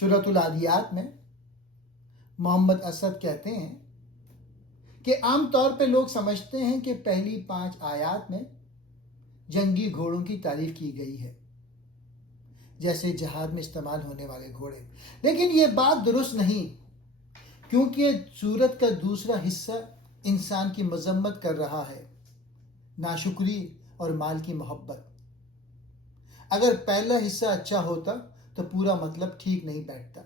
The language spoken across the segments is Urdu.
سورۃ العادیات میں محمد اسد کہتے ہیں کہ عام طور پہ لوگ سمجھتے ہیں کہ پہلی 5 آیات میں جنگی گھوڑوں کی تعریف کی گئی ہے، جیسے جہاد میں استعمال ہونے والے گھوڑے، لیکن یہ بات درست نہیں، کیونکہ سورت کا دوسرا حصہ انسان کی مذمت کر رہا ہے، ناشکری اور مال کی محبت۔ اگر پہلا حصہ اچھا ہوتا تو پورا مطلب ٹھیک نہیں بیٹھتا۔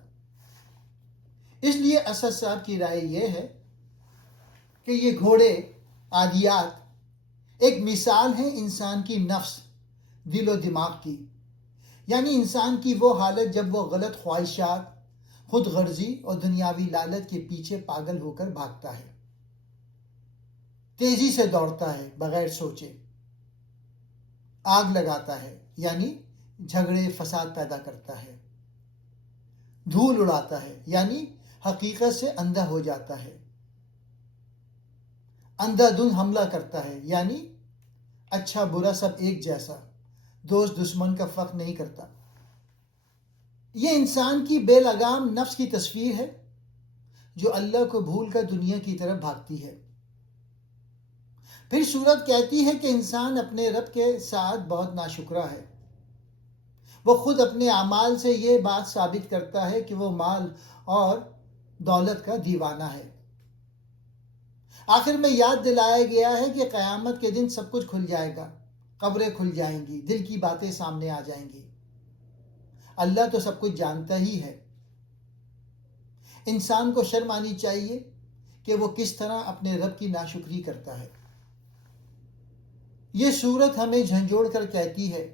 اس لیے اسد صاحب کی رائے یہ ہے کہ یہ گھوڑے عادیات ایک مثال ہے انسان کی نفس، دل و دماغ کی، یعنی انسان کی وہ حالت جب وہ غلط خواہشات، خود غرضی اور دنیاوی لالچ کے پیچھے پاگل ہو کر بھاگتا ہے، تیزی سے دوڑتا ہے بغیر سوچے، آگ لگاتا ہے یعنی جھگڑے فساد پیدا کرتا ہے، دھول اڑاتا ہے یعنی حقیقت سے اندھا ہو جاتا ہے، اندھا دھند حملہ کرتا ہے یعنی اچھا برا سب ایک جیسا، دوست دشمن کا فرق نہیں کرتا۔ یہ انسان کی بے لگام نفس کی تصویر ہے جو اللہ کو بھول کر دنیا کی طرف بھاگتی ہے۔ پھر سورت کہتی ہے کہ انسان اپنے رب کے ساتھ بہت ناشکرا ہے۔ وہ خود اپنے اعمال سے یہ بات ثابت کرتا ہے کہ وہ مال اور دولت کا دیوانہ ہے۔ آخر میں یاد دلایا گیا ہے کہ قیامت کے دن سب کچھ کھل جائے گا، قبریں کھل جائیں گی، دل کی باتیں سامنے آ جائیں گی۔ اللہ تو سب کچھ جانتا ہی ہے۔ انسان کو شرم آنی چاہیے کہ وہ کس طرح اپنے رب کی ناشکری کرتا ہے۔ یہ سورت ہمیں جھنجھوڑ کر کہتی ہے،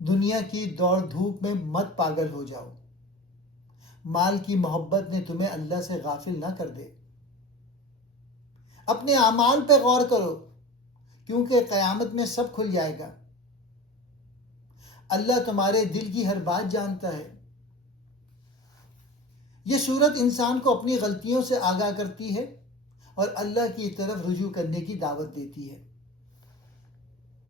دنیا کی دوڑ دھوپ میں مت پاگل ہو جاؤ، مال کی محبت نے تمہیں اللہ سے غافل نہ کر دے۔ اپنے اعمال پہ غور کرو، کیونکہ قیامت میں سب کھل جائے گا۔ اللہ تمہارے دل کی ہر بات جانتا ہے۔ یہ سورت انسان کو اپنی غلطیوں سے آگاہ کرتی ہے اور اللہ کی طرف رجوع کرنے کی دعوت دیتی ہے۔